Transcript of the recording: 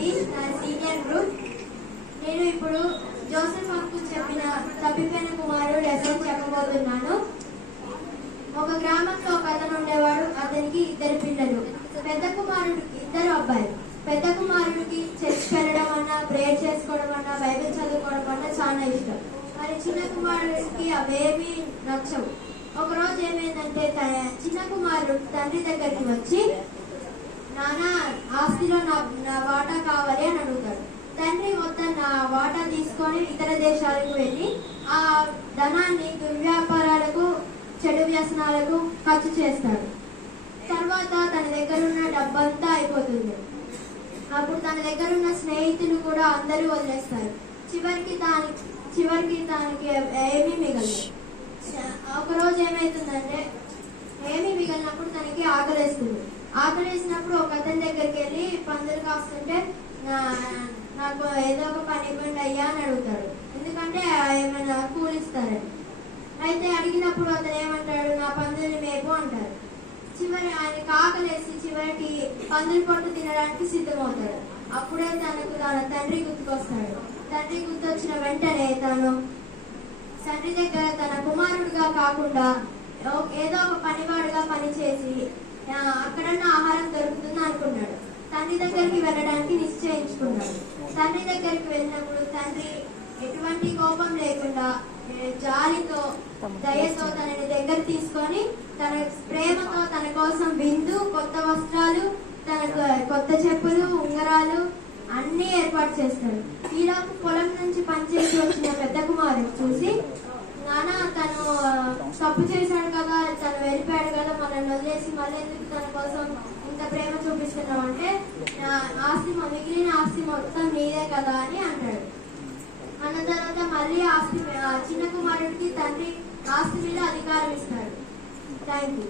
సతీష్, నా senior group. నేను ఇప్పుడు జోసెఫ్ అంకుల్ చెప్పిన తప్పిపోయిన కుమారుడు లెసన్ చెప్పబోతున్నాను. ఒక గ్రామంలో ఒక అతను ఉండేవాడు. అతనికి 2 పిల్లలు. పెద్ద కుమారుడికి 2 అబ్బాయిలు. పెద్ద కుమారుడికి చర్చికి వెళ్ళడం అన్నా, ప్రేయర్ చేసుకోవడం అన్నా, బైబిల్ చదువుకోవడం అన్నా చాలా ఇష్టం. మరి చిన్న కుమారుడికి అవేమీ నచ్చవు. ఒకరోజు ఏమైందంటే చిన్న కుమారుడు తండ్రి దగ్గరికి వచ్చి, నాన్న ఆస్తిలో నా వాటా కావాలి అని అడుగుతాడు. తండ్రి మొత్తం నా వాటా తీసుకొని ఇతర దేశాలకు వెళ్ళి ఆ ధనాన్ని దుర్వ్యాపారాలకు, చెడు వ్యసనాలకు ఖర్చు చేస్తాడు. తర్వాత తన దగ్గర ఉన్న డబ్బంతా అయిపోతుంది. అప్పుడు తన దగ్గర ఉన్న స్నేహితులు కూడా అందరూ వదిలేస్తారు. చివరికి దానికి ఏమీ మిగలదు. ఒకరోజు ఏమైతుందంటే ఏమీ మిగిలినప్పుడు తనకి ఆకలేస్తుంది. ఆకలేసినప్పుడు ఒక అతని దగ్గరికి వెళ్ళి పందులు కాస్తుంటే నాకు ఏదో ఒక పని ఇవ్వండి అయ్యా అని అడుగుతాడు. ఎందుకంటే ఏమైనా కూలిస్తారని. అయితే అడిగినప్పుడు అతను ఏమంటాడు, నా పందుల్ని మేపు అంటారు. ఆయనకి ఆకలేసి చివరికి పందుల పొట్టు తినడానికి సిద్ధమవుతాడు. అప్పుడే తనకు తన తండ్రి గుర్తుకొస్తాడు. తండ్రి గుర్తొచ్చిన వెంటనే తను తండ్రి దగ్గర తన కుమారుడిగా కాకుండా ఏదో ఒక పనివాడుగా పనిచేసి అక్కడన్న ఆహారం దొరుకుతుంది అనుకున్నాడు. తండ్రి దగ్గరికి వెళ్ళడానికి నిశ్చయించుకున్నాడు. తండ్రి దగ్గరికి వెళ్ళినప్పుడు తండ్రి ఎటువంటి కోపం లేకుండా జాలితో, దయతో తనని దగ్గర తీసుకొని తన ప్రేమతో తన కోసం విందు, కొత్త వస్త్రాలు, తనకు కొత్త చెప్పులు, ఉంగరాలు అన్ని ఏర్పాటు చేస్తాడు. ఈలోపు పొలం నుంచి పనిచేసి వచ్చిన పెద్ద కుమారుడు చూసి, నాన్న తను తప్పు చేశాడు కదా, తను వెళ్ళిపోయాడు కదా, మనల్ని వదిలేసి మళ్ళీ ఎందుకు తన కోసం ఇంత ప్రేమ చూపిస్తున్నావు అంటే, మిగిలిన ఆస్తి మొత్తం నీదే కదా అని అంటాడు. అన్న తర్వాత మళ్ళీ చిన్న కుమారుడికి తండ్రి ఆస్తి మీద అధికారం ఇస్తాడు. Thank you.